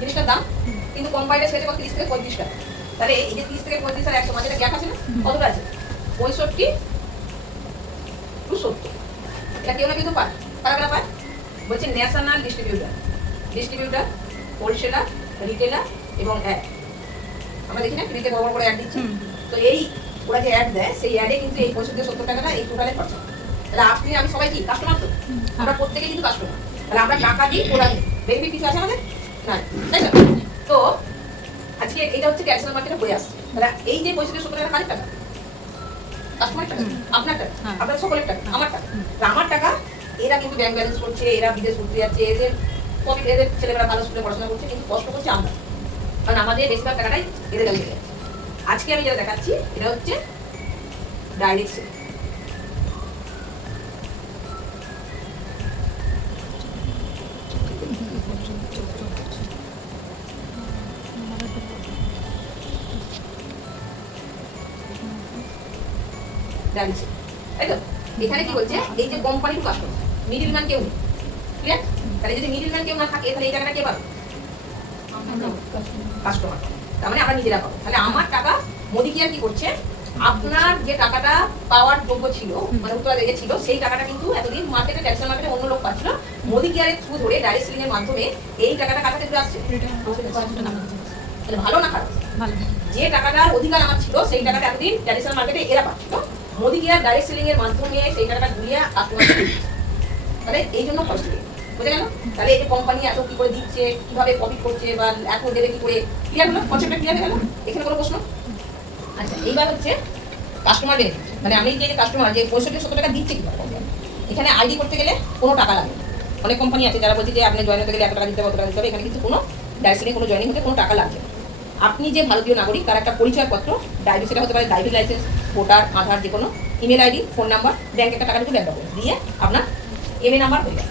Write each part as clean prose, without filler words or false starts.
জিনিসটার দাম, কিন্তু কোম্পানিটা সেটা 30 থেকে 35 টাকা। তাহলে এই যে 30 থেকে 35 আর 100 মাঝে একটা গ্যাপ আছে না, কতটা আছে? 65 টু 70। এটা কেউ না কিন্তু পায়, কারা পায়? বলছে ন্যাশনাল ডিস্ট্রিবিউটার, হোলসেলার, রিটেলার এবং অ্যাড। আমরা দেখি না টিভিতে বড় করে অ্যাড দিচ্ছি, তো এই ওরা যে অ্যাড দেয় সেই অ্যাডে কিন্তু এই 65-70 টাকাটা এই টোটালে খরচা। তাহলে আপনি আমি সবাই কি কাস্টমার? তো আমরা প্রত্যেকে কিন্তু কাস্টমার। তাহলে আমরা টাকা দিই, ওরা বেনিফিট কিছু আছে আমাদের না, তাই না? তো আজকে এটা হচ্ছে ক্যালসিয়াম মার্কেটে বই আসছে। তাহলে এই যে 65-70 টাকা কার টাকা? কাস্টমার টাকা, আপনার টাকা, আপনার সকলের টাকা, আমার টাকা। আমার টাকা এরা কিন্তু ব্যাংক ব্যালেন্স করছে, এরা বিদেশ ঘুরতে যাচ্ছে, এদের প্রফিট, এদের ছেলেমেয়েরা ভালো স্কুলে পড়াশোনা করছে, কিন্তু কষ্ট করছে আমরা, কারণ আমাদের বেশিরভাগ টাকাটাই এদের কাছে যাচ্ছে। আজকে আমি যেটা দেখাচ্ছি এটা হচ্ছে ডাইরেক্ট সেল। তাই তো এখানে কি বলছে, এই যে company to customer, middle man কেউ নেই, ক্লিয়ার? তাহলে যদি মিডল ম্যান কেউ না থাকে তাহলে এই টাকাটা কে পাবে? কাস্টমার। তার মানে আমরা নিজেরা পাবো। তাহলে আমার টাকা মোদি কি আর কি করছে, আপনার যে টাকাটা পাওয়ার যোগ্য ছিল, মানে উত্তর ছিল, সেই টাকাটা কিন্তু এতদিন মার্কেটে, ট্যাক্সের মার্কেটে অন্য লোক পাচ্ছিল, মোদি কেয়ারের থ্রু ধরে ডাইরেক্ট সেলিং এর মাধ্যমে এই টাকাটা কাটাতে ঘুরে আসছে। তাহলে ভালো না খারাপ? ভালো। যে টাকাটার অধিকার আমার ছিল সেই টাকাটা এতদিন ট্র্যাডিশনাল মার্কেটে এরা পাচ্ছিল, মোদি কেয়ার ডাইরেক্ট সেলিং এর মাধ্যমে সেই টাকাটা ঘুরিয়ে কাস্টমার। তাহলে এই জন্য খরচ নেই, বুঝে গেল? তাহলে এই যে কোম্পানি এত কি করে দিচ্ছে, কিভাবে প্রফিট করছে বা এত দেবে কি করে, ক্লিয়ার হলো? কনসেপ্টটা ক্লিয়ার হয়ে গেল? এখানে কোনো প্রশ্ন? আচ্ছা, এইবার হচ্ছে কাস্টমার বেনিফিট। মানে আমি যে কাস্টমার যে 65-70 টাকা দিচ্ছে কিভাবে কোম্পানি, এখানে আইডি করতে গেলে কোনো টাকা লাগে না। অনেক কোম্পানি আছে যারা বলছে যে আপনি জয়েন হতে গেলে এত টাকা দিতে হবে, অত টাকা দিতে হবে। এখানে কিন্তু কোনো ডাইরেক্টলি কোনো জয়েনিং হতে কোনো টাকা লাগবে না। আপনি যে ভারতীয় নাগরিক তার একটা পরিচয়পত্র, ড্রাইভিং, সেটা হতে পারে ড্রাইভিং লাইসেন্স, ভোটার, আধার, যে কোনো, ইমেল আইডি, ফোন নাম্বার, ব্যাংকে একটা টাকা ঢুকে ব্যাংক অ্যাকাউন্ট দিয়ে আপনার এমএ নাম্বার হয়ে গেল।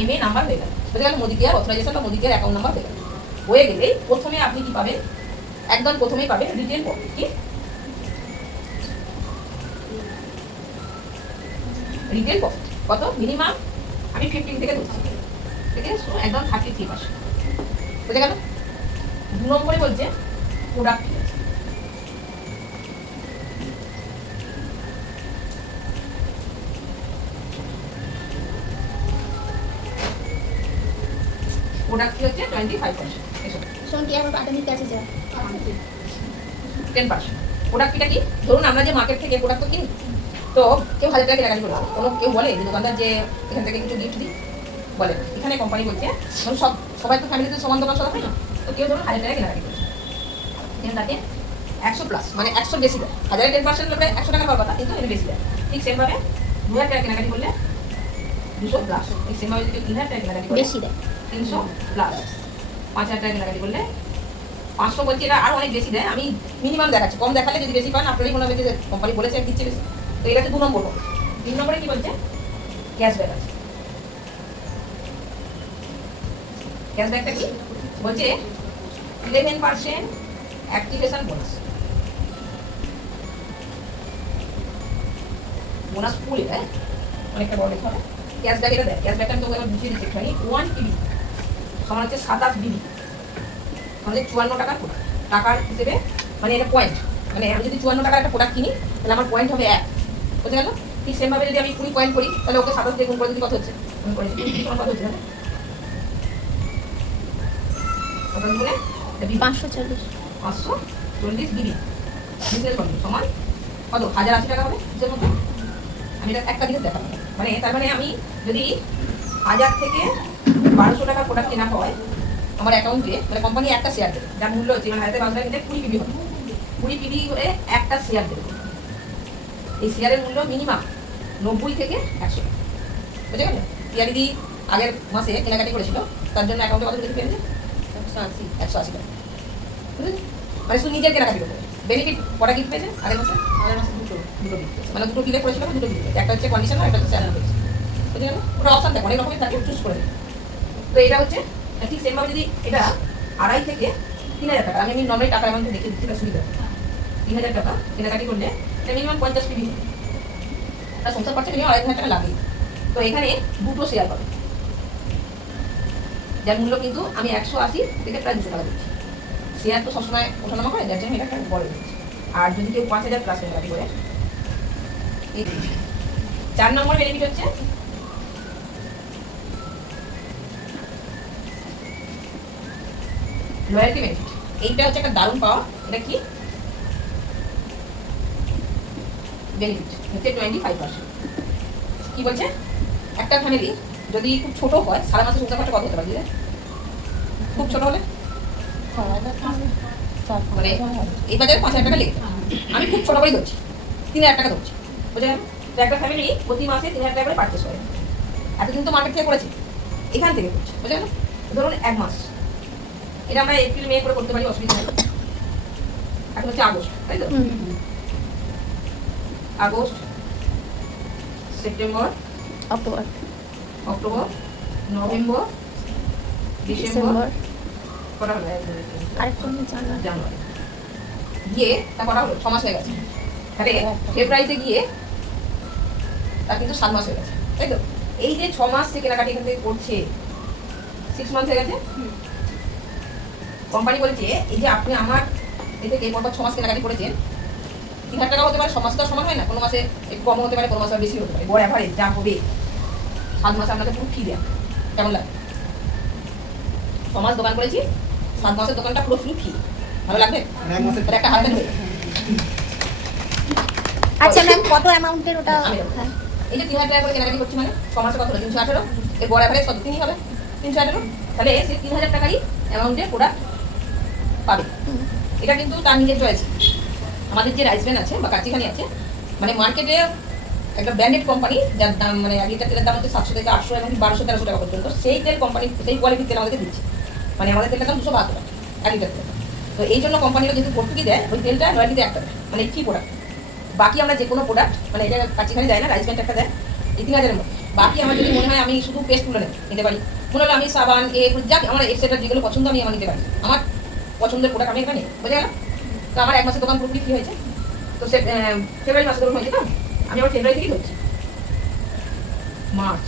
এমএ নাম্বার হয়ে গেল, বুঝে গেল? মোদি কেয়ার অথরাইজেশন বা মোদি কেয়ার অ্যাকাউন্ট নাম্বার হয়ে গেল। হয়ে গেলেই প্রথমে আপনি কি পাবেন? একদম প্রথমেই পাবেন রিটেল প্রফিট। কি রিটেল প্রফিট? কত? মিনিমাম আমি 15 থেকে ধরছি, ঠিক আছে? একদম 33%, বুঝে গেল? 2 নম্বরে বলছে প্রোডাক্ট। প্রোডাক্ট কি হচ্ছে 25%, এসব কি আমার প্রাথমিক কাছে যায় 10%। প্রোডাক্ট কিটা কি? ধরুন আমরা যে মার্কেট থেকে প্রোডাক্ট তো কিনি, তো কেউ 1000 টাকা কেনাকাটি করলো, কোনো কেউ বলে যে দোকানদার যে এখান থেকে কিছু গিফট দিই, বলে। এখানে কোম্পানি বলছে মানে সবাই তো ফ্যামিলিতে সমান দোকান সব হয় না, তো কেউ ধরুন 1000 টাকা কেনাকাটি করছে, এখানে তাকে 100 প্লাস, মানে 100 বেশি দেয়। 1000 10% লোকে 100 টাকা হওয়ার কথা, কিন্তু এটা বেশি দেয়। ঠিক সেমভাবে 2000 টাকা কেনাকাটি করলে 200 প্লাস। ঠিক সেমভাবে যদি 3000 টাকা কেনাকাটি করলে বেশি দেয় 300 প্লাস। 5000 টাকা কেনাকাটি করলে 500, বলছি এটা আরো অনেক বেশি দেয়। আমি মিনিমাম দেখাচ্ছি, কম দেখালে যদি বেশি পান আপনারই মনে হবে যে কোম্পানি বলেছে দিচ্ছে বেশি। তো এটা হচ্ছে 2 নম্বর। 3 নম্বরে কি বলছে? ক্যাশব্যাক আছে। ক্যাশব্যাকটা কি বলছে? 11% অ্যাক্টিভেশন বোনাস। বোনাস ফুল, এটা অনেকটা বড় লেখা হবে। ক্যাশব্যাক এটা দেয়। ক্যাশব্যাকটা আমি তোকে বুঝিয়ে দিচ্ছি একটুখানি। 1 টিবি সমান হচ্ছে 27 বিবি, আমাদের 54 টাকার প্রোডাক্ট। টাকার হিসেবে মানে এটা পয়েন্ট, মানে আমি যদি 54 টাকার একটা প্রোডাক্ট কিনি তাহলে আমার পয়েন্ট হবে 1, বুঝে গেল? ঠিক সেমভাবে যদি আমি 20 পয়েন্ট করি তাহলে ওকে 27 দিয়ে গুণ করে যদি কত হচ্ছে? আমি করেছি 20 সমান কত হচ্ছে? কত গুণে 540 540 বিবি বিজনেস ভলিউম সমান কত? 1080 টাকা হবে কিসের মধ্যে? আমি এটা একটা জিনিস দেখাবো, মানে তার মানে আমি যদি 1000 থেকে 1200 টাকার প্রোডাক্ট কেনা হয় আমার অ্যাকাউন্টে, মানে কোম্পানি একটা শেয়ার দেবে, যার মূল্য হচ্ছে মানে 1000 টাকা কিনতে 20 পিবি হবে। 20 পিবি হয়ে একটা শেয়ার দেবে। এই শেয়ারের মূল্য মিনিমাম 90 থেকে 100, বুঝে গেল? টিআরডি আগের মাসে কেনাকাটি করেছিল, তার জন্য অ্যাকাউন্টে কত বেশি পেয়েছে? 180 টাকা, বুঝলেন? মানে শুধু নিজের কেনাকাটি করবে। বেনিফিট কটা গিফট পেয়েছে আগের মাসে? দুটো গিফট পেয়েছে, মানে দুটো কিনে করেছিল, দুটো গিফট পেয়েছে। একটা হচ্ছে কন্ডিশনাল, একটা হচ্ছে চ্যানেল পেয়েছে, বুঝে গেল? ওটা অপশন দেখো, অনেক রকমের থাকে, চুজ করে দেবে। তো এটা হচ্ছে ঠিক সেমভাবে যদি এটা 2.5 থেকে 3000 টাকা, আমি নর্মালি টাকা অ্যামাউন্ট দেখে দিচ্ছি, এটা সুবিধা। 3000 টাকা কেনাকাটি করলে এটা মিনিমাম 50 পিবি, এটা সংসার খরচা মিনিমাম 2500 টাকা লাগে। তো এখানে দুটো শেয়ার পাবে, যার মূল্য কিন্তু আমি 180 থেকে প্রায় 200 টাকা দিচ্ছি। শেয়ার তো সবসময় ওঠানামা করে, যার জন্য এটা একটা বড় দিচ্ছি। আর যদি কেউ 5000 প্লাস কেনাকাটি করে, এই 4 নম্বর বেনিফিট হচ্ছে লয়্যালটি বেনিফিট। এইটা হচ্ছে একটা দারুণ পাওয়া। এটা কি বেনিফিট হচ্ছে 25%। কি বলছে, একটা ফ্যামিলি যদি খুব ছোট হয় সারা মাসে সংসার খরচা কত হতে পারে? খুব ছোট হলে মানে এই বাজারে 5000 টাকা লেগে যায়। আমি খুব ছোট করেই ধরছি, 3000 টাকা ধরছি, বুঝে গেল? তো একটা ফ্যামিলি প্রতি মাসে 3000 টাকা করে পারচেস করে। এতদিন তো মার্কেট থেকে করেছে, এখান থেকে করছে, বুঝে গেল? ধরুন 1 মাস, এটা আমরা এপ্রিল মে করে করতে পারি, অসুবিধা নেই। এখন হচ্ছে আগস্ট, তাই তো? August, September, October, November, December, কটা হলো? জানুয়ারি গিয়ে তা কটা হলো? 6 মাস হয়ে গেছে। তাহলে ফেব্রুয়ারিতে গিয়ে তার কিন্তু 7 মাস হয়ে গেছে, তাই তো? এই যে 6 মাস থেকে কেনাকাটি এখান থেকে করছে, 6 মান্থ হয়ে গেছে। কোম্পানি বলছে এই যে আপনি আমার এই থেকে পরপর 6 মাস কেনাকাটি করেছেন, 3000 টাকা হতে পারে, 6 মাস তো সমান হয় না, কোনো মাসে একটু কম হতে পারে, কোনো মাসে বেশি হতে পারে, গড় অ্যাভারেজ যা হবে 7 মাসে আপনাকে পুরো ফ্রি দেয়। কেমন লাগে? 6 মাস দোকান করেছি, 7 মাসের দোকানটা পুরো ফ্রি। ভালো লাগবে? একটা হাতে নেবে। আচ্ছা ম্যাম, কত অ্যামাউন্টের ওটা? হ্যাঁ, এই যে 3000 টাকা করে কেনাকাটি করছি মানে 6 মাসে কত হলো? 318। এর গড় অ্যাভারেজ কত? 3 হবে, 318। তাহলে সেই 3000 টাকারই অ্যামাউন্টের প্রোডাক্ট পাবে। এটা কিন্তু তার নিজের চয়েস। আমাদের যে রাইসব্যান আছে বা কাচিখানি আছে, মানে মার্কেটে একটা ব্র্যান্ডেড কোম্পানি যার দাম মানে 1 লিটার তেলের দাম হচ্ছে 700 থেকে 800 এবং 1200-1300 টাকা পর্যন্ত, সেই তেল কোম্পানি সেই কোয়ালিটির তেল আমাদেরকে দিচ্ছে। মানে আমাদের তেলের দাম 272 টাকা 1 লিটার তেল। তো এই জন্য কোম্পানিরা যেহেতু ভর্তুকি দেয়, ওই তেলটা রয়্যালটিতে একটা দেয়, মানে ফ্রি প্রোডাক্ট। বাকি আমরা যে কোনো প্রোডাক্ট, মানে এটা কাচিখানি দেয় না, রাইসব্যান্ড একটা দেয় এই 3000-এর মধ্যে। বাকি আমার যদি মনে হয় আমি শুধু পেস্টগুলো নিতে পারি, মনে হলো আমি সাবান যা আমার এক্সট্রা যেগুলো পছন্দ আমি আমার নিতে পারি, আমার পছন্দের প্রোডাক্ট আমি এখানে, বুঝে গেল? তো আমার 1 মাসের দোকান পুরোপুরি ফ্রি হয়েছে। তো সে ফেব্রুয়ারি মাসে দোকান হয়েছে, তো আমি আবার ফেব্রুয়ারি থেকেই ধরছি। মার্চ,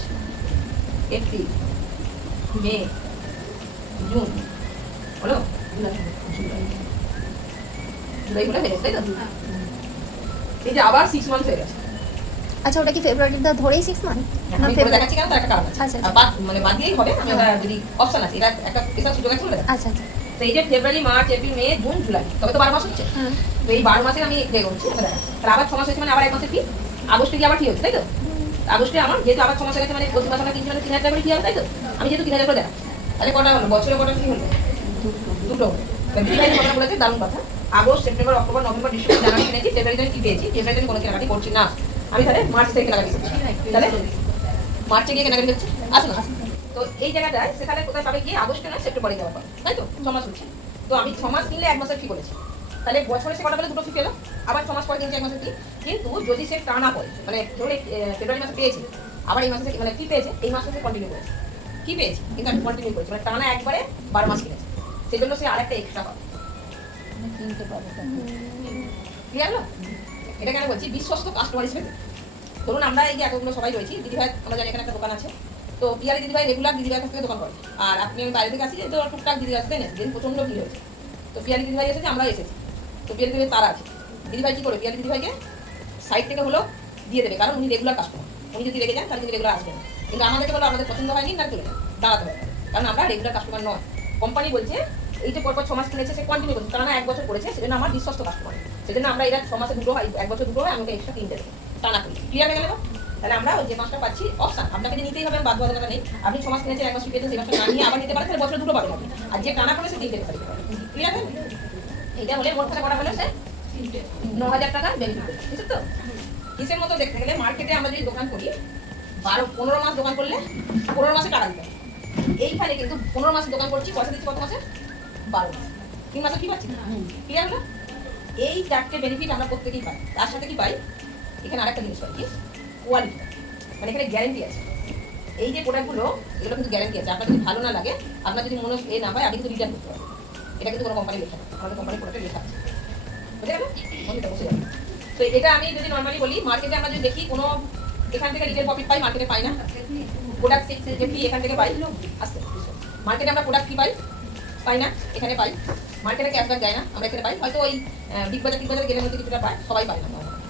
এপ্রিল, মে, জুন, হলো জুলাই বলে হয়ে গেছে, তাই তো? এই যে আবার 6 মান্থ হয়ে গেছে। আচ্ছা, ওটা কি ফেব্রুয়ারিতে ধরেই 6 মান্থ? আমি করে দেখাচ্ছি কেন, তার একটা কারণ আছে। আচ্ছা, আর মানে বাদ দিয়েই হবে, আমি ওটা যদি অপশন আছে, এটা একটা স্পেশাল সুযোগ আছে বলে দেখ। আচ্ছা। তো এই যে ফেব্রুয়ারি, মার্চ, এপ্রিল, মে, জুন, জুলাই, তবে তো 12 মাস হচ্ছে। তো এই 12 মাসে আমি দেখছি, তাহলে আবার 6 মাস হয়েছে, মানে আবার 1 মাসের ফি। আগস্টে গিয়ে আবার ফি হচ্ছে, তাই তো? আগস্টে আমার যেহেতু আবার 6 মাস হয়ে গেছে, মানে প্রতি মাসে আমরা কিনছি, মানে 3000 টাকা করে ফি হবে, তাই তো? আমি যেহেতু 3000 করে দেখাচ্ছি, তাহলে কটা হলো? বছরে কটা ফি হলো? দুটো হলো। ফেব্রুয়ারি কথা বলেছে, দারুণ কথা। August, September, October, November, December, January কিনেছি, ফেব্রুয়ারিতে ফি পেয়েছি। ফেব্রুয়ারিতে কোনো কেনাকাটি করছি না, আমি তাহলে মার্চ থেকে কেনাকাটি করছি। তাহলে মার্চে গিয়ে কেনাকাটি করছি, আসুন। তো এই জায়গাটায় সেখানে কোথায় পাবে? গিয়ে আগস্টে না সেপ্টেম্বরে যাওয়া পাবে, তাই তো? 6 মাস হচ্ছে। তো আমি 6 মাস কিনলে 1 মাসের ফি করেছি, তাহলে বছরে সে কটা বলে দুটো ফি পেলো। আবার 6 মাস পরে কিনছে 1 মাসের ফি। কিন্তু যদি সে টানা পড়ে, মানে ধরুন ফেব্রুয়ারি মাসে পেয়েছি, আবার এই মাসে থেকে মানে ফি পেয়েছে, এই মাসে সে কন্টিনিউ করেছে, কি পেয়েছি কিন্তু আমি কন্টিনিউ করেছি, মানে টানা একবারে 12 মাস কিনেছে, সেই জন্য সে আরেকটা এক্সট্রা পাবে, কিনতে পাবে। ক্লিয়ার হলো? এটা কেন বলছি? বিশ্বস্ত কাস্টমার হিসেবে। ধরুন আমরা এই যে এতগুলো সবাই রয়েছি, দিদিভাই আমরা জানি এখানে একটা দোকান আছে, তো পিয়ারি দিদিভাই রেগুলার দিদিভাই কাছ থেকে দোকান করে। আর আপনি আমি বাইরে থেকে আসি, তো টুকটাক দিদি আসতে নেই, দিন প্রচণ্ড ভিড় হয়েছে। তো পিয়ারি দিদিভাই এসেছে, আমরা এসেছি, তো পিয়ারি দিদিভাই তারা আছে। দিদিভাই কী করে? পিয়ারি দিদিভাইকে সাইড থেকে হলো দিয়ে দেবে, কারণ উনি রেগুলার কাস্টমার। উনি যদি রেগে যান তাহলে কিন্তু রেগুলার আসবেন, কিন্তু আমাদেরকে বলো আমাদের পছন্দ হয়নি না, চলে যান, দাঁড়াতে হবে, কারণ আমরা রেগুলার কাস্টমার নয়। কোম্পানি বলছে এই যে পরপর 6 মাস কিনেছে, সে কন্টিনিউ করছে, টানা 1 বছর করেছে, সেজন্য আমার বিশ্বস্ত কাস্টমার। সেজন্য আমরা এটা 6 মাসে দুটো হয়, 1 বছর দুটো হয়, আমাকে এক্সট্রা 3 দেবে টানা করি। ক্লিয়ার হয়ে গেল? তাহলে আমরা ওই যে মাসটা পাচ্ছি অপশন, আপনাকে নিতেই হবে, বাধ্যবাধকতা নেই। আপনি 6 মাস কিনেছেন, 1 মাস পেয়েছেন, সেই মাসটা না নিয়ে আবার নিতে পারেন, তাহলে বছরে দুটো পাবেন আপনি। আর যে টানা করে সে 3 পেতে পারে। ক্লিয়ার হয়ে? এইটা হলে মোট কথা করা হলো সে 9000 টাকা বেনিফিট পেয়েছে, ঠিক তো? কিসের মতো দেখতে গেলে মার্কেটে আমরা যদি দোকান করি 12-15 মাস দোকান করলে 15 মাসে টাকা দিতে হবে। এইখানে কিন্তু 15 মাসে দোকান করছি, পয়সা দিচ্ছি কত মাসে? 12 মাস, 3 মাসে কি পাচ্ছি? ক্লিয়ার হলো? এই 4টে বেনিফিট আমরা প্রত্যেকেই পাই। তার সাথে কি পাই? এখানে আরেকটা জিনিস পাই, কি? কোয়ালিটি, মানে এখানে গ্যারেন্টি আছে। এই যে প্রোডাক্টগুলো, এগুলো কিন্তু গ্যারেন্টি আছে। আপনার যদি ভালো না লাগে, আপনার যদি মনে না হয়, আপনি কিন্তু রিটার্ন করতে পারেন। এটা কিন্তু কোনো কোম্পানি লেখা না, আমাদের কোম্পানির প্রোডাক্টে লেখা আছে, বুঝে গেল? মনিটা বসে যাবে। তো এটা আমি যদি নর্মালি বলি, মার্কেটে আমরা যদি দেখি কোনো এখান থেকে রিটেল প্রফিট পাই, মার্কেটে পাই না। প্রোডাক্ট যে ফি এখান থেকে পাই, আসতে মার্কেটে আমরা প্রোডাক্ট কি পাই না, এখানে পাই। মার্কেটে ক্যাশব্যাক দেয় না, আমরা এখানে পাই। হয়তো ওই বিগ বাজার গেলের মধ্যে কিছুটা পাই, সবাই পাই না,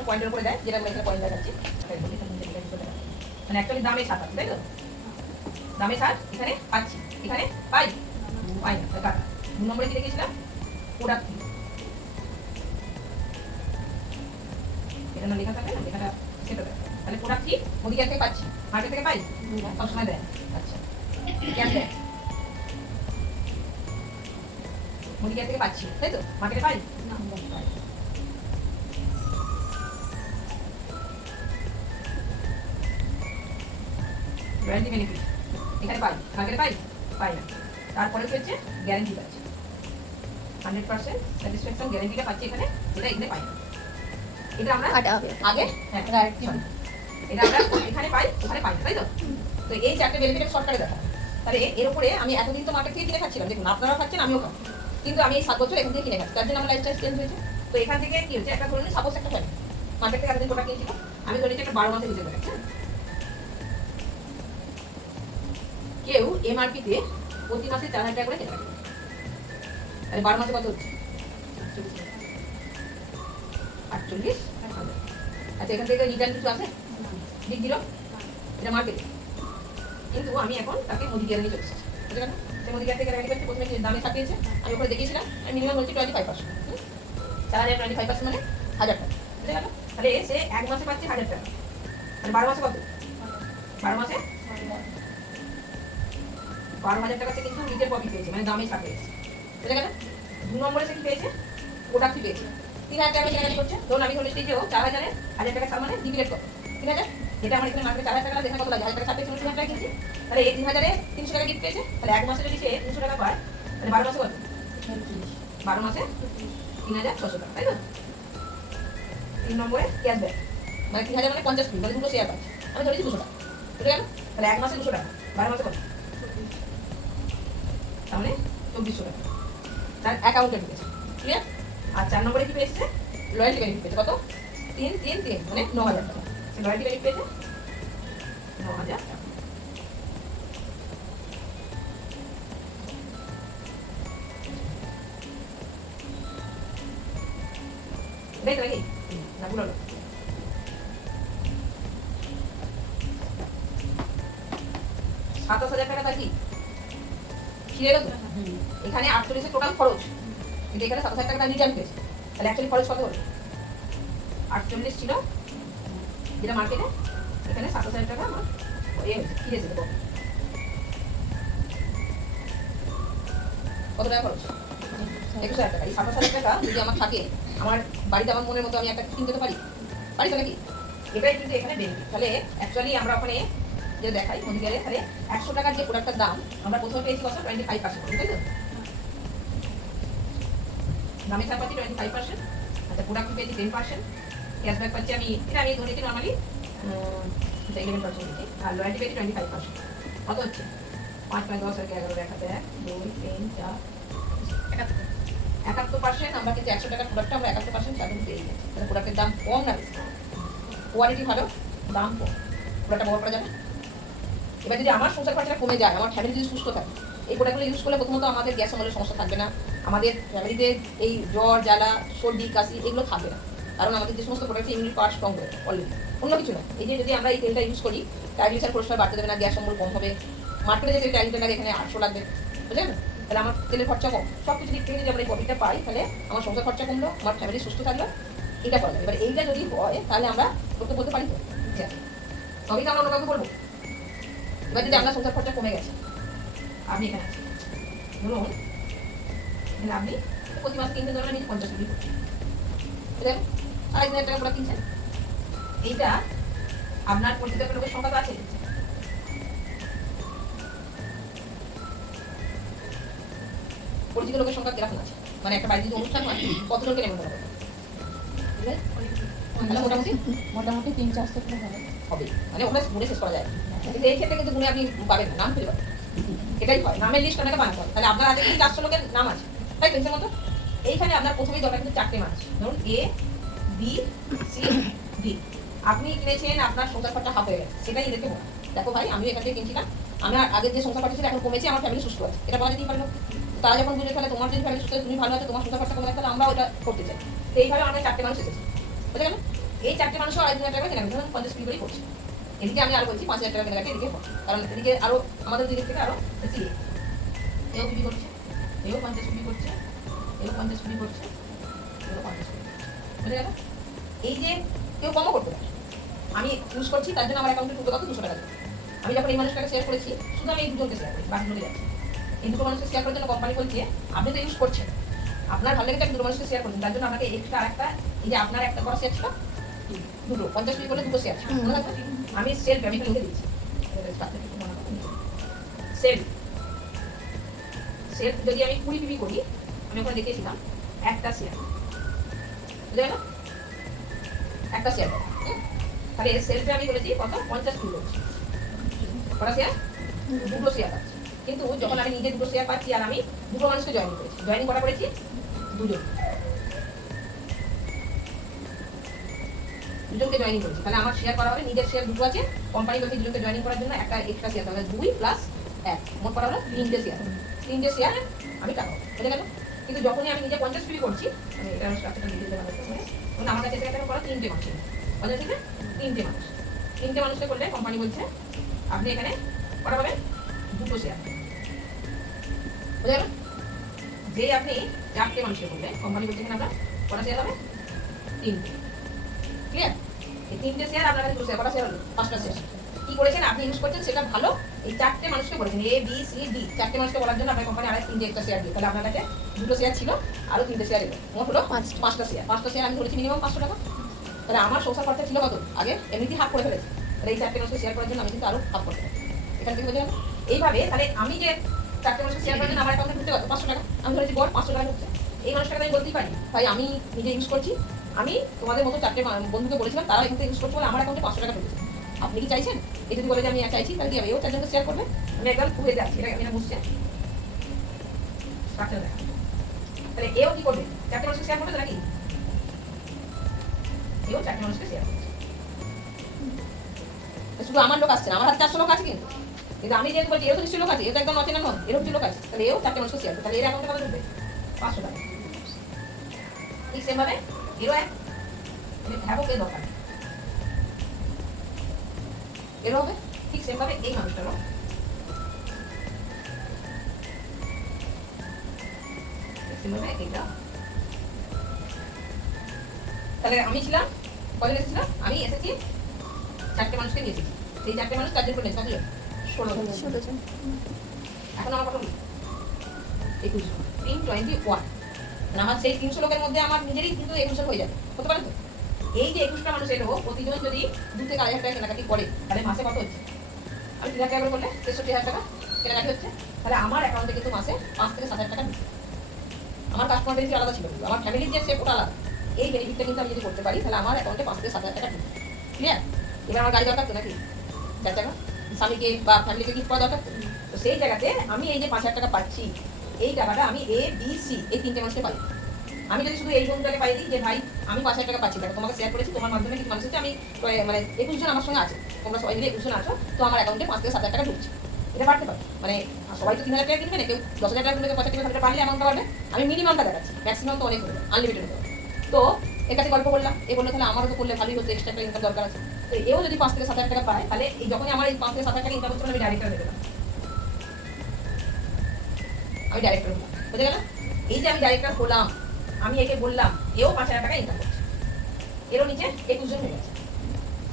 পয়েন্টের উপরে দেয়, যেটা আমরা এখানে পয়েন্ট দেখাচ্ছি। মানে অ্যাকচুয়ালি দামে ছাড় আছে, তাই তো? দামে ছাড় এখানে পাচ্ছি, এখানে পাই না। কাটা 2 নম্বরে কি দেখেছিলাম? প্রোডাক্ট কি, এটা না লেখা থাকে না, লেখাটা সেটা দেয়। তাহলে প্রোডাক্ট কি মুদিখানা থেকে পাচ্ছি, মার্কেট থেকে পাই, সবসময় দেয়। আচ্ছা, কেন দেয়? মুদিখানা থেকে পাচ্ছি, তাই তো? মার্কেটে পাই না। রয়্যালটি বেনিফিট এখানে পাই, মার্কেটে পাই না। তারপরে কি হচ্ছে? গ্যারান্টি পাচ্ছি, 100% স্যাটিসফ্যাকশন গ্যারান্টিটা পাচ্ছি এখানে, এখানে পাই না। এটা আমরা আগে এটা আমরা এখানে পাই, ওখানে পাই না, তাই তো? তো এই 4টে বেনিফিট শর্টকাটে দেখা। তাহলে এর উপরে আমি এতদিন তো মার্কেট থেকে কিনে খাচ্ছিলাম, দেখুন আপনারাও খাচ্ছেন, আমিও খাচ্ছি, কিন্তু আমি এই 7 বছর এখান থেকে কিনে খাচ্ছি, তার জন্য আমার লাইফস্টাইল চেঞ্জ হয়েছে। তো এখান থেকে কি হচ্ছে? একটা ধরুন সাপোজ একটা ফ্যামিলি মার্কেট থেকে এতদিন প্রোডাক্ট কিনেছিল, আমি ধরে নিচ্ছি একটা 12 মাসের ভিতরে প্রোডাক্ট। কেউ এমআরপি তে প্রতি মাসে 4000 টাকা করে কেনা থাকে, তাহলে 12 মাসে কত হচ্ছে? 48। আচ্ছা, এখান থেকে রিটার্ন কিছু আছে? বিগ জিরো, এটা মার্কেটে। কিন্তু আমি এখন তাকে মুদিখানা নিয়ে চলে এসেছি, বুঝতে পারলেন? সে মুদিখানা থেকে কেনাকাটি করছে, প্রথমে দামে ছাপিয়েছে, আমি ওখানে দেখিয়েছিলাম, আমি মিনিমাম হচ্ছে 25%। 4000 25% মানে 1000 টাকা, বুঝতে পারলো? তাহলে সে 1 মাসে পাচ্ছে 1000 টাকা, মানে 12 মাসে কত? 12 মাসে 12,000 টাকা সে কিন্তু রিটেল প্রফিট পেয়েছে, মানে দামে ছাপিয়েছে, বুঝতে গেল? 2 নম্বরে সে কি পেয়েছে? প্রোডাক্ট পেয়েছে। 3000 টাকা কেনাকাটি করছে, ধরুন আমি ধরে নিচ্ছি যে 4000-এ 1000 টাকা ছাড় মানে ডিভিডেন্ড কত? 3000। এটা আমার এখানে মার্কেটে 4000 টাকা দেখা কত লাগে? 1000 টাকা ছাড় পেয়েছে, 3000 টাকা কিনছি, তাহলে এই 3000-এ 300 টাকা গিফট পেয়েছে। তাহলে 1 মাসে যদি সে 300 টাকা পায়, তাহলে 12 মাসে কত? 12 মাসে 3600 টাকা, তাই তো? 3 নম্বরে ক্যাশব্যাক, মানে 3000 মানে 50 মানে দুটো শেয়ার পাচ্ছে, আমি ধরেছি 200 টাকা, বুঝতে গেল? তাহলে 1 মাসে 200 টাকা, 12 মাসে কত? তাহলে 2400 টাকা তার অ্যাকাউন্টে ঢুকেছে, ক্লিয়ার? আর 4 নম্বরে কি পেয়েছে? লয়্যালটি বেনিফিট পেয়েছে, কত? 3 মানে 9000 টাকা। সে লয়্যালটি বেনিফিট পেয়েছে 9000 টাকা। এটাই তো নাকি? না ভুল হলো? 27,000 টাকা তার কি ফিরে এলো তো? এখানে 48 টোটাল খরচ, কিন্তু এখানে 27,000 টাকা রিটার্ন পেয়েছে, তাহলে অ্যাকচুয়ালি খরচ কত হলো? 48 ছিল যেটা মার্কেটে, এখানে 27,000 টাকা আমার ফিরে যেতে পারবো। কত টাকা খরচ? 21,000 টাকা। এই 27,000 টাকা যদি আমার থাকে, আমার বাড়িতে আমার মনের মতো আমি একটা কিনতে তো পারি তো নাকি? এটাই কিন্তু এখানে বেনিফিট। তাহলে অ্যাকচুয়ালি আমরা ওখানে যে দেখাই মুদিখানায়, তাহলে 100 টাকার যে প্রোডাক্টের দাম আমরা প্রথমে পেয়েছি কত? 25%, তাই তো? দামে ছাড় পাচ্ছি 25%, আচ্ছা প্রোডাক্ট পেয়েছি 10%, ক্যাশব্যাক পাচ্ছি আমি, এটা আমি ধরেছি নর্মালি 11% দিচ্ছি, আর লয়্যালটি পেয়েছি 25%। কত হচ্ছে? 5 5 10 11 1 1 2 3 4 71%। আমরা কিন্তু 100 টাকার প্রোডাক্টটা আমরা 71% ছাড় পেয়ে যাচ্ছি। তাহলে প্রোডাক্টের দাম কম না বেশি? কোয়ালিটি ভালো, দাম কম, প্রোডাক্টটা ব্যবহার করা যাবে। এবার যদি আমার সংসার খরচাটা কমে যায়, আমার ফ্যামিলি যদি সুস্থ থাকে, এই প্রোডাক্টগুলো ইউজ করলে প্রথমত আমাদের গ্যাস অম্বলের সমস্যা থাকবে না, আমাদের ফ্যামিলিতে এই জ্বর জ্বালা সর্দি কাশি এগুলো থাকবে না, কারণ আমাদের যে সমস্ত প্রোডাক্টের ইমিউনিটি পাওয়ার স্ট্রং হবে অলরেডি, অন্য কিছু না। এই যে যদি আমরা এই তেলটা ইউজ করি, ট্রাইগ্লিসারাইড কোলেস্টেরল বাড়তে দেবে না, গ্যাস অম্বল কম হবে। মার্কেটে যে তেলটা 1 লিটার লাগে, এখানে 800 লাগবে, বুঝলেন? তাহলে আমার তেলের খরচা কম। সব কিছু দিক থেকে যদি আমরা এই প্রফিটটা পাই, তাহলে আমার সংসার খরচা কমলো, আমার ফ্যামিলি সুস্থ থাকলো, এটা করা যাবে। এবার এইটা যদি হয়, তাহলে আমরা বলতে পারি তো, তবেই তো আমরা অন্য কাউকে বলবো। এবার যদি আপনার সংসার খরচা কমে গেছে, আপনি এখানে আছেন, ধরুন আপনি প্রতি মাসে কিনতে ধরুন আমি 50 টাকা করছি, বুঝলেন? 2,500 টাকা প্রোডাক্ট কিনছেন, এইটা আপনার পরিচিত লোকের সংখ্যা তো আছে, পরিচিত লোকের সংখ্যা কিরকম আছে? মানে একটা বাড়িতে যদি অনুষ্ঠান হয়, কতজনকে নেমন্তন্ন করবে? মোটামুটি 3-400 হবে, মানে ওখানে গুণে শেষ করা যায়। কিন্তু এই ক্ষেত্রে কিন্তু গুণে আপনি পাবেন না, নাম খুঁজে পাবেন, এটাই হয়। নামের লিস্ট অনেকে বানাতে হয়, তাহলে আপনার আগে কিন্তু 400 লোকের নাম আছে, তাই তো? মতো এইখানে আপনার প্রথমেই দরকার কিন্তু 4টে মাছ, ধরুন A B C D। আপনি কিনেছেন, আপনার সংসার খরচা হাফ হয়ে গেছে, সেটাই এদেরকে বলা, দেখো ভাই আমিও এখান থেকে কিনছিলাম, আমার আগের যে সংসার পাটি ছিল এখন কমেছে, আমার ফ্যামিলি সুস্থ আছে, এটা বলা যেতেই পারে না? তারা যখন বুঝে তাহলে তোমার যদি ফ্যামিলি সুস্থ আছে, তুমি ভালো আছো, তোমার সংসার পাটটা কমে তাহলে আমরা ওটা করতে চাই। তো এইভাবে আমাদের 4টে মানুষ এসেছে, বুঝে গেল? এই 4টে মানুষও 2,500 টাকা কেনাকাটা, ধরুন 50 পিস করেই করছে। এদিকে আমি আরো বলছি 5,000 টাকা কেনাকাটা এদিকে হয়, কারণ এদিকে আরো আমাদের দিক থেকে আরো বেশি। এও বিক্রি করছে, এও 50 বিক্রি করছে, এও 50 বিক্রি করছে, এও 50 বুঝে গেল? এই যে কেউ কমও করতে পারে, আমি ইউজ করছি তার জন্য আমার অ্যাকাউন্টে ঢুকে কত 200 টাকা দেবে। আমি যখন এই মানুষটাকে শেয়ার করেছি, শুধু আমি এই দুজনকে শেয়ার করি, বাকি লোকে যাচ্ছে। এই দুটো মানুষকে শেয়ার করার জন্য কোম্পানি বলছে আপনি তো ইউজ করছেন, আপনার ভালো লেগেছে, দুটো মানুষকে শেয়ার করছেন, তার জন্য আপনাকে এক্সট্রা আরেকটা, এই যে আপনার একটা করা শেয়ার ছিল দুটো 50 পিস করে দুটো শেয়ার, আমি সেলফ আমি লিখে দিচ্ছি। সেলফ সেলফ যদি আমি 20 পিবি করি, আমি ওখানে দেখিয়েছিলাম একটা শেয়ার, বুঝে গেল? একটা শেয়ার, তাহলে সেলফে আমি বলেছি কত 50 পিবি করছি, কটা শেয়ার? দুটো শেয়ার পাচ্ছি। কিন্তু যখন আমি নিজে দুটো শেয়ার পাচ্ছি আর আমি দুটো মানুষকে জয়েন করেছি, জয়েনিং করা করেছি দুজনকে জয়েনিং করেছি, তাহলে আমার শেয়ার করা হবে, নিজের শেয়ার দুটো আছে, কোম্পানি বলছে দুজনকে জয়েনিং করার জন্য একটা এক্সট্রা শেয়ার, তাহলে 2 + 1 মোট করা হলো 3টে শেয়ার, 3টে শেয়ার আমি টাকা বুঝে গেল? কিন্তু যখনই আমি নিজে 50 পিবি করছি, আমি এটা স্ট্রাকচারটা লিখে দিতে পারবো, মানে আমার কাছে এটা করা 3টে মানুষ, বুঝে গেছে? 3টে মানুষকে করলে কোম্পানি বলছে আপনি এখানে করা পাবেন দুটো শেয়ার, বুঝে গেল? যে আপনি 4টে মানুষকে করলে কোম্পানি বলছে এখানে আমরা কটা শেয়ার হবে? 3টে, ক্লিয়ার? এই 3টে শেয়ার আপনার কাছে দুটো শেয়ার, কটা শেয়ার হলো? 5টা শেয়ার। কি করেছেন আপনি ইউজ করছেন সেটা ভালো, এই 4টে মানুষকে করেছেন, A B C D 4টে মানুষকে বলার জন্য আপনার কোম্পানি আরো 3টে এক্সট্রা শেয়ার দিয়ে, তাহলে আপনার কাছে দুটো শেয়ার ছিল, আরো 3টে শেয়ার এলো, মোট হলো 5টা শেয়ার। 5টা শেয়ার আমি ধরেছি মিনিমাম 500 টাকা, তাহলে আমার সংসার খরচা ছিল কত? আগে এমনিতেই হাফ করে ফেলেছি, তাহলে এই 4টে মানুষকে শেয়ার করার জন্য আমি কিন্তু আরো হাফ করতে পারি, এখান থেকে বুঝে গেল? এইভাবে তাহলে আমি যে 4টে মানুষকে শেয়ার করার জন্য আমার অ্যাকাউন্টে ঢুকতে কত? 500 টাকা, আমি ধরেছি বল 500 টাকা ঢুকছে, এই মানুষটাকে আমি বলতেই পারি ভাই আমি নিজে ইউজ করছি, আমি তোমাদের মতো 4টে বন্ধুকে বলেছিলাম তারা এখান থেকে ইউজ করছে বলে আমার অ্যাকাউন্টে 500 টাকা ঢুকেছে, আপনি কি চাইছেন? এই যদি বলে যে আমি চাইছি, তাহলে কি হবে? এও 4জনকে শেয়ার করবে, আমি একদম ঘুরে যাচ্ছি, এটা আমি না বুঝছে স্ট্রাকচার দেখা, তাহলে এও কি করবে? 4টে মানুষকে শেয়ার করবে তো নাকি? এও 4টে মানুষকে শেয়ার করবে, শুধু আমার লোক আসছে না, আমার হাতে 400 লোক আছে, কিন্তু আমি যেহেতু বলছি এও তো নিশ্চয়ই লোক আছে, এও তো একদম অচেনা নয়, এরকম কি লোক আছে, তাহলে এও 4টে মানুষকে শেয়ার করবে, তাহলে এর অ্যাকাউন্টে কত ঢুকবে? 500 টাকা। ঠিক সেম ভাবে এরও এক হ্যাঁ ওকে দরকার এরও হবে, ঠিক সেম ভাবে এই মানুষটারও সেম ভাবে এইটা। তাহলে আমি ছিলাম কজন এসেছিলাম? আমি এসেছি 4টে মানুষকে নিয়ে এসেছি, সেই 4টে মানুষ 4 জন করে নিয়েছে, কতজন? 16 জন। এখন আমার কত? 21 জন, 321, মানে আমার সেই 300 লোকের মধ্যে আমার নিজেরই কিন্তু 21 জন হয়ে যাবে, হতে পারে তো? এই যে 21টা মানুষ এলো, প্রতিজন যদি 2 থেকে 2,500 টাকা কেনাকাটি করে, তাহলে মাসে কত হচ্ছে? আমি 3,000 টাকা করে করলে 63,000 টাকা কেনাকাটি হচ্ছে, তাহলে আমার অ্যাকাউন্টে কিন্তু মাসে 5 থেকে 7,000 টাকা ঢুকছে। আমার কাস্টমার বেনিফিট আলাদা ছিল, আমার ফ্যামিলির যে সেট ওটা আলাদা, এই বেনিফিটটা কিন্তু আমি যদি করতে পারি তাহলে আমার অ্যাকাউন্টে 5 থেকে 7,000 টাকা ঢুকছে, ক্লিয়ার? এবার আমার গাড়ি দরকার তো নাকি 4 টাকা, স্বামীকে বা ফ্যামিলিকে গিফট করা দরকার, তো সেই জায়গাতে আমি এই যে 5,000 টাকা পাচ্ছি, এই টাকাটা আমি A B C এই 3টে মানুষকে পাই। আমি যদি শুধু এই বন্ধুটাকে পাই দিই যে ভাই আমি 5,000 টাকা পাচ্ছি, দেখো তোমাকে শেয়ার করেছি, তোমার মাধ্যমে কিছু মানুষ আছে, আমি মানে 21 জন আমার সঙ্গে আছে, তোমরা সবাই মিলে 21 জন আছো, তো আমার অ্যাকাউন্টে 5 থেকে 7,000 টাকা ঢুকছে, এটা বাড়তে পারে, মানে সবাই তো 3,000 টাকা কিনবে না, কেউ 10,000 টাকা কিনবে, 50 টাকা বাড়লে অ্যামাউন্টটা বাড়বে, আমি মিনিমামটা দেখাচ্ছি, ম্যাক্সিমাম তো অনেক হবে, আনলিমিটেড হবে। তো এর কাছে গল্প করলাম, এ বললো তাহলে আমারও তো করলে ভালোই হতো, এক্সট্রা একটা ইনকাম দরকার আছে, তো এও যদি 5 থেকে 7,000 টাকা পায়, তাহলে এই যখনই আমার এই 5 থেকে 7,000 টাকা ইনকাম হচ্ছে আমি ডাইরেক্টর হয়ে গেলাম, আমি ডাইরেক্টর হলাম, বুঝে গেল? এই যে আমি ডাইরেক্টর হলাম, আমি একে বললাম এও 5,000 টাকা ইনকাম করছে, এরও নিচে 21 জন হয়ে গেছে।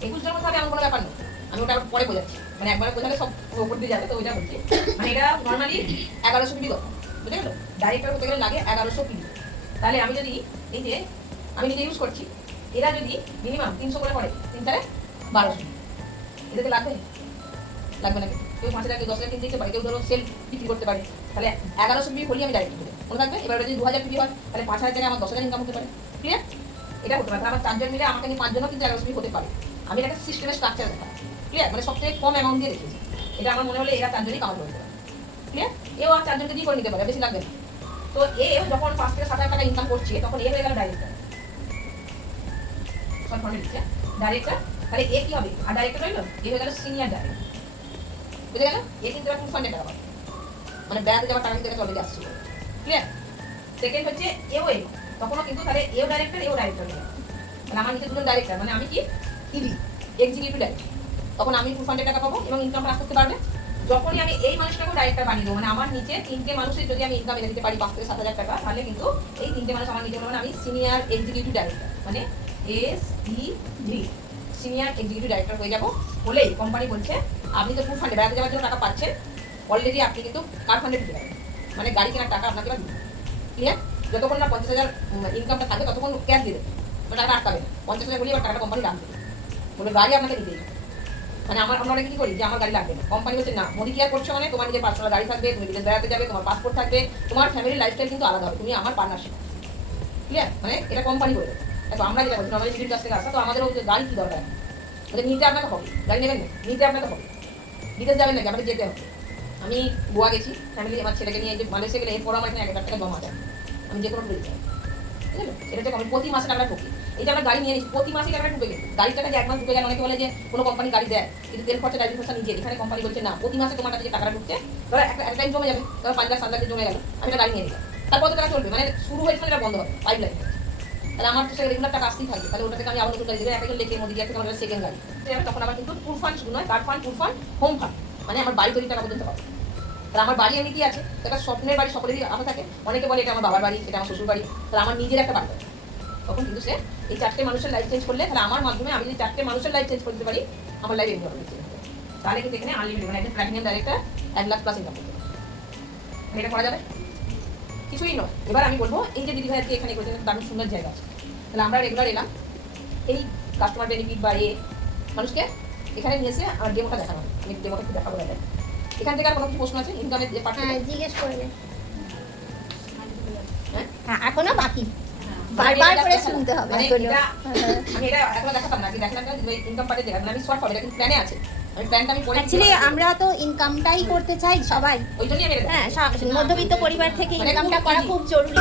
21 জনের মধ্যে এমন কোনো ব্যাপার নেই, আমি ওটা পরে বোঝাচ্ছি, মানে একবার বোঝালে সব উপর দিয়ে যাবে, তো ওইটা বলছি, মানে এটা নর্মালি 1100 পিডি কথা, বুঝে গেল? ডাইরেক্টর হতে গেলে লাগে 1100 পিডি, তাহলে আমি যদি এই যে আমি নিজে ইউজ করছি, এরা যদি মিনিমাম 300 করে পড়ে, 3 × 1200, এটাতে লাগবে না? কেউ 5,000 কেউ 10,000 কিনতে দিতে পারে, কেউ ধরো সেল বিক্রি করতে পারে, তাহলে 1100 পিডি হলেই আমি ডাইরেক্ট করি, মনে থাকবে? এবার যদি 2,000 পিডি হয়, তাহলে 5,000 টাকা আমার 10,000 ইনকাম হতে পারে, ক্লিয়ার? এটা হতে পারে, তাহলে আমার 4 জন মিলে আমাকে নিয়ে 5 জনও কিন্তু 1100 পিডি হতে পারে, আমি একটা সিস্টেমের স্ট্রাকচার দেখা, ক্লিয়ার? মানে সবথেকে কম অ্যামাউন্ট দিয়ে রেখেছি, এটা আমার মনে হলে এরা 4 জনই কামাতে পারে, ক্লিয়ার? এও আর 4 জনকে দিয়ে করে নিতে পারে, বেশি লাগবে না। তো এও যখন 5 থেকে 7,000 টাকা ইনকাম করছে, তখন এ হয়ে গেল ডাইরেক্টর, ডাইরেক্টর, তাহলে এ কি হবে? আর ডাইরেক্টর হইলো, এ হয়ে গেল সিনিয়র ডাইরেক্টর, বুঝে গেল? এ কিন্তু ফুড ফান্ডে টাকা পাবে, মানে বেড়াতে যাওয়ার টাকা থেকে চলে আসছিল। ক্লিয়ার? সেকেন্ড হচ্ছে এও এলো, তখনও কিন্তু তাহলে এও ডাইরেক্টর মানে আমার নিচে দুজন ডাইরেক্টর, মানে আমি কি ইডি এক্সিকিউটিভ ডাইরেক্টর, তখন আমি ফুড ফান্ডের টাকা পাবো এবং ইনকামটা আস্তে আস্তে বাড়বে। যখনই আমি এই মানুষটাকেও ডাইরেক্টর বানিয়ে দেবো, মানে আমার নিচে 3টে মানুষের যদি আমি ইনকাম এনে দিতে পারি 5 থেকে 7,000 টাকা, তাহলে কিন্তু এই 3টে মানুষ আমার নিচে মানে আমি সিনিয়র এক্সিকিউটিভ ডাইরেক্টর, মানে SED সিনিয়র এক্সিকিউটিভ ডাইরেক্টর হয়ে যাবো। বলেই কোম্পানি বলছে আপনি তো ফুড ফান্ডে বেড়াতে যাওয়ার জন্য টাকা পাচ্ছেন, অলরেডি আপনি কিন্তু কার ফান্ডে ঢুকে যাবেন, মানে গাড়ি কেনার টাকা আপনাকে এবার দিবে। ক্লিয়ার? যতক্ষণ না 50,000 ইনকামটা থাকবে ততক্ষণ ক্যাশ দিয়ে দেবে, মানে টাকা আটকাবে না। 50,000 বলি এবার টাকাটা কোম্পানি দাম দেবে, বলে গাড়ি আপনাকে দিতেই হবে। মানে আমরা অনেকে কি করি যে আমার গাড়ি লাগবে না, কোম্পানি বলছে না মোদি কেয়ার করছো মানে তোমার নিজের পার্সোনাল গাড়ি থাকবে, তুমি বিদেশ বেড়াতে যাবে, তোমার পাসপোর্ট থাকবে, তোমার ফ্যামিলির লাইফস্টাইল কিন্তু আলাদা হবে, তুমি আমার পার্টনারশিপ। ক্লিয়ার? মানে এটা কোম্পানি করে দেবে। দেখো আমরা যেটা বলছি আমাদের মিডিল ক্লাস থেকে আসা, তো আমাদেরও গাড়ি কি দরকার, মানে নিতে আপনাকে হবে, গাড়ি নেবেন না, নিতে আপনাকে হবে। বিদেশ যাবেন নাকি, আমাকে যেতে হবে। আমি গোয়া গেছি ফ্যামিলি, আমার ছেলেকে নিয়ে যে মালয়েশিয়া গেলে এরপর আমার এখানে 1,000 টাকা জমা যায়, আমি যে কোনো ট্যুরে যাই। বুঝলো? এটা হচ্ছে আমি প্রতি মাসে টাকাটা ঢুকি, এই যে আমরা গাড়ি নিয়ে নিচ্ছি প্রতি মাসে টাকাটা ঢুকে গেছে, গাড়ির টাকা যে 1 মাস ঢুকে গেলে অনেকে বলে যে কোনো কোম্পানি গাড়ি দেয় কিন্তু তেল খরচা ড্রাইভিং খরচা নিজে, এখানে কোম্পানি বলছে না, প্রতি মাসে তোমার কাছে যে টাকাটা ঢুকছে ধরো একটা টাইম জমে যাবে, ধরো 5 লাখ 7 লাখ জমে গেল, আমি একটা গাড়ি নিয়ে নিলাম, তারপর তো টাকা চলবে, মানে শুরু হয়েছে এটা বন্ধ হবে পাইপ লাইন। তাহলে আমার তো সে রেগুলার টাকা আসতেই থাকবে, তাহলে ওটা থেকে আমি আবার নতুন গাড়ি দেবে, একটা লেখে মোদি থেকে আমার সেকেন্ড গাড়ি, তখন আমার কিন্তু ট্যুর ফান্ড শুরু নয়, কার fund, tour fund, home fund, মানে আমার বাড়ি তৈরি টাকা পর্যন্ত পাবো। তাহলে আমার বাড়ি এমনি কি আছে, একটা স্বপ্নের বাড়ি সকলেরই আশা থাকে, অনেকে বলে এটা আমার বাবার বাড়ি, এটা আমার শ্বশুর বাড়ি, তাহলে আমার নিজের একটা বাড়ি। তখন কিন্তু সে এই 4টে মানুষের লাইফ চেঞ্জ করলে, তাহলে আমার মাধ্যমে আমি যদি 4টে মানুষের লাইফ চেঞ্জ করতে পারি, আমার লাইফ এমনি হবে, তাহলে কিন্তু এখানে আনলিমিটেড, মানে একজন platinum director 1 lakh plus income করতে পারে। এটা করা যাবে? কিছুই নয়। এবার আমি বলবো এই যে দিদি ভাই আজকে এখানে করেছেন, দারুণ সুন্দর জায়গা আছে, তাহলে আমরা রেগুলার এলাম এই কাস্টমার বেনিফিট বা মানুষকে এখানে নিয়ে এসে আমার ডেমোটা দেখানো হয়, আমি ডেমোটা একটু দেখাবো। দাদা এখান থেকে আর কোনো কিছু প্রশ্ন আছে ইনকামের যে পার্ট? হ্যাঁ, জিজ্ঞেস করে নে। হ্যাঁ হ্যাঁ, এখনো বাকি, বারবার করে শুনতে হবে মানে এখনো। এটা আমি এটা এখন দেখাতাম না, কি দেখালাম না ইনকাম পার্টে দেখালাম, আমি শর্ট হবে, এটা কিন্তু প্ল্যানে আছে, আমি প্ল্যানটা আমি পড়ে অ্যাকচুয়ালি আমরা তো ইনকামটাই করতে চাই সবাই, ওই জন্যই আমি এটা হ্যাঁ, মধ্যবিত্ত পরিবার থেকে মানে ইনকামটা খুব করা easy। খুব জরুরি।